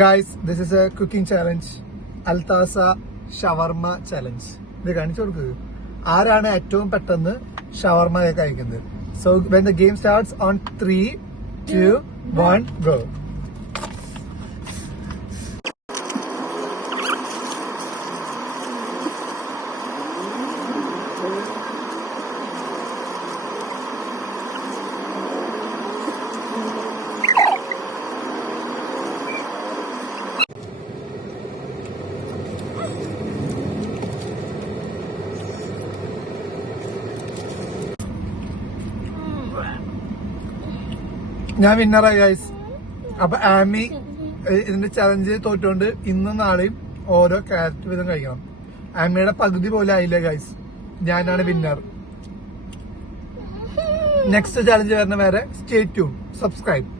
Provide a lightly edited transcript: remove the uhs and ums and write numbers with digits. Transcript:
Guys, this is a cooking challenge. അൽത്താസ shawarma challenge. ഇത് കാണിച്ചു കൊടുക്കുക. ആരാണ് ഏറ്റവും പെട്ടെന്ന് ഷവർമ കഴിക്കുന്നത്? So when the game starts on 3, 2, 1 go. ഞാൻ വിന്നറായി ഗൈസ്. അപ്പൊ ആമി ഇതിന്റെ ചലഞ്ച് തോറ്റുകൊണ്ട് ഇന്നും നാളെയും ഓരോ ക്യാരറ്റ് വീതം കഴിക്കണം. ആമിയുടെ പകുതി പോലെ ആയില്ല ഗൈസ്. ഞാനാണ് വിന്നർ. നെക്സ്റ്റ് ചലഞ്ച് വരുന്ന വരെ സ്റ്റേ ട്യൂൺ, സബ്സ്ക്രൈബ്.